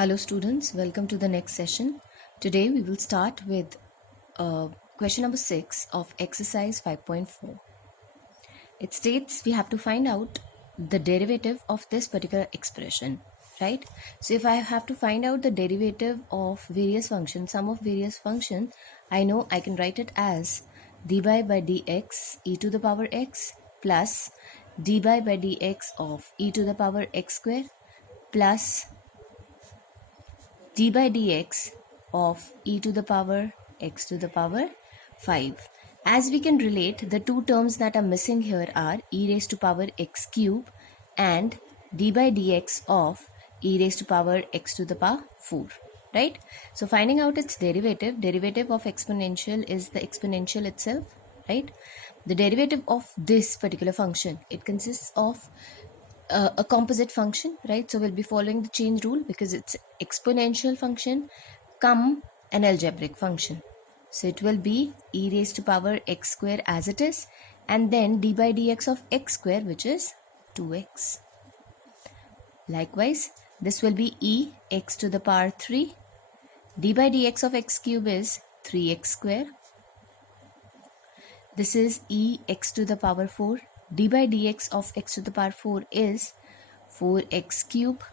Hello students, welcome to the next session. Today we will start with question number 6 of exercise 5.4. It states we have to find out the derivative of this particular expression, right? So if I have to find out the derivative of various functions, sum of various functions, I know I can write it as dy by dx e to the power x plus dy by dx of e to the power x square plus d by dx of e to the power x to the power 5. As we can relate, the two terms that are missing here are e raised to power x cube and d by dx of e raised to power x to the power 4. Right? So finding out its derivative of exponential is the exponential itself. Right? The derivative of this particular function, it consists of a composite function, right? So we'll be following the chain rule because it's exponential function come an algebraic function. So it will be e raised to power x square as it is, and then d by dx of x square, which is 2x. Likewise, this will be e x to the power 3. D by dx of x cube is 3x square. This is e x to the power 4. D by dx of x to the power 4 is 4x cube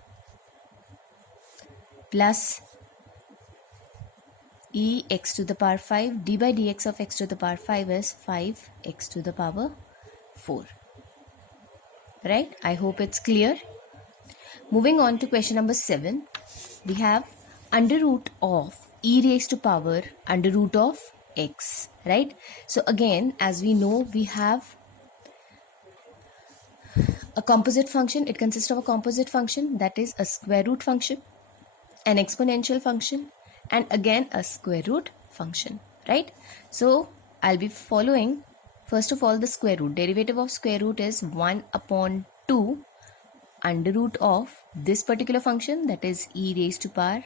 plus e x to the power 5. D by dx of x to the power 5 is 5x to the power 4. Right? I hope it's clear. Moving on to question number 7. We have under root of e raised to power under root of x. Right? So again, as we know, we have a composite function. It consists of a composite function, that is a square root function, an exponential function, and again a square root function, right? So I'll be following first of all the square root. Derivative of square root is 1 upon 2 under root of this particular function, that is e raised to power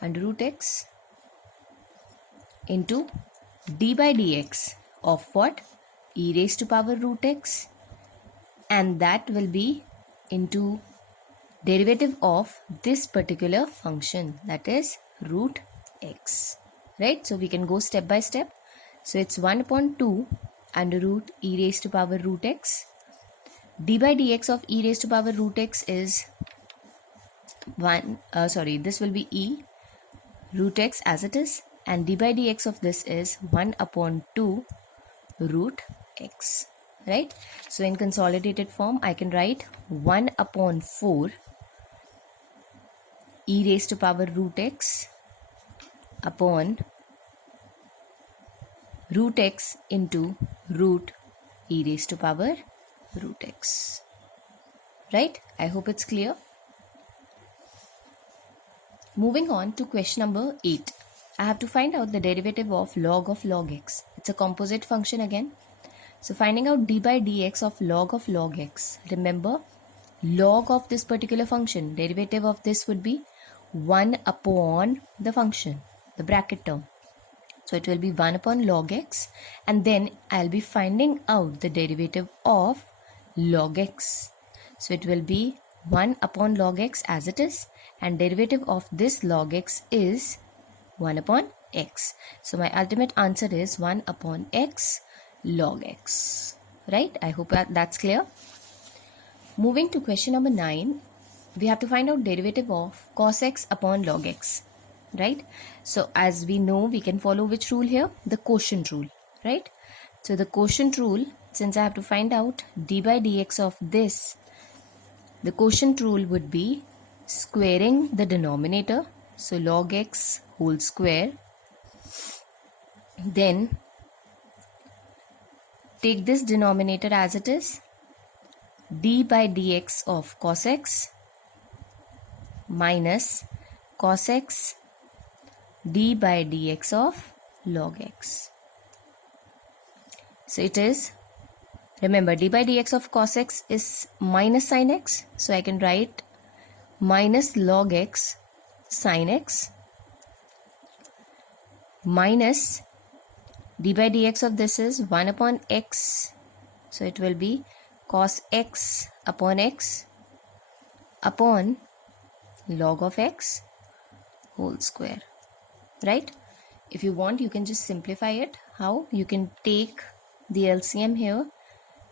under root x into d by dx of what? E raised to power root x, and that will be into derivative of this particular function, that is root x, right? So we can go step by step. So it's 1 upon 2 under root e raised to power root x. D by dx of e raised to power root x is this will be e root x as it is, and d by dx of this is 1 upon 2 root x. Right? So in consolidated form, I can write 1 upon 4 e raised to power root x upon root x into root e raised to power root x. Right? I hope it's clear. Moving on to question number 8. I have to find out the derivative of log x. It's a composite function again. So finding out d by dx of log x. Remember, log of this particular function, derivative of this would be 1 upon the function, the bracket term. So it will be 1 upon log x, and then I'll be finding out the derivative of log x. So it will be 1 upon log x as it is, and derivative of this log x is 1 upon x. So my ultimate answer is 1 upon x log x. Right? I hope that's clear. Moving to question number 9, we have to find out derivative of cos x upon log x. Right? So as we know, we can follow which rule here? The quotient rule. Right? So the quotient rule, since I have to find out d by dx of this, the quotient rule would be squaring the denominator. So log x whole square. Then take this denominator as it is, d by dx of cos x minus cos x d by dx of log x. So it is, remember, d by dx of cos x is minus sin x. So I can write minus log x sin x minus d by dx of this is 1 upon x. So it will be cos x upon x upon log of x whole square, right? If you want, you can just simplify it. How? You can take the LCM here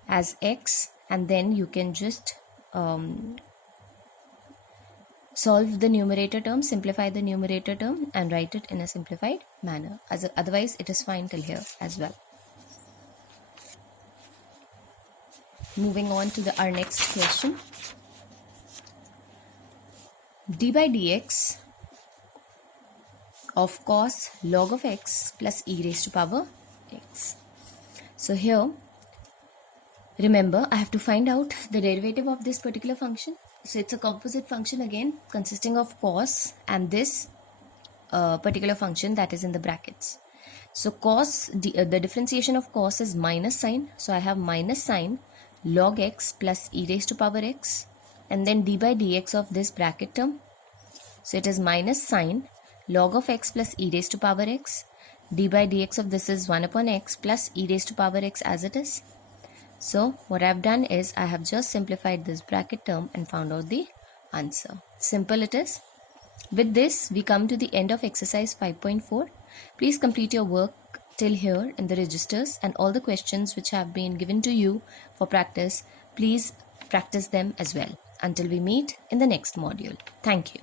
as x, and then you can just solve the numerator term, simplify the numerator term, and write it in a simplified manner. Otherwise, it is fine till here as well. Moving on to our next question. D by dx of cos log of x plus e raised to power x. So here, remember, I have to find out the derivative of this particular function. So it's a composite function again, consisting of cos and this particular function that is in the brackets. So cos, the differentiation of cos is minus sign. So I have minus sign log x plus e raised to power x, and then d by dx of this bracket term. So it is minus sign log of x plus e raised to power x. D by dx of this is 1 upon x plus e raised to power x as it is. So what I have done is I have just simplified this bracket term and found out the answer. Simple it is. With this, we come to the end of exercise 5.4. Please complete your work till here in the registers, and all the questions which have been given to you for practice, please practice them as well. Until we meet in the next module. Thank you.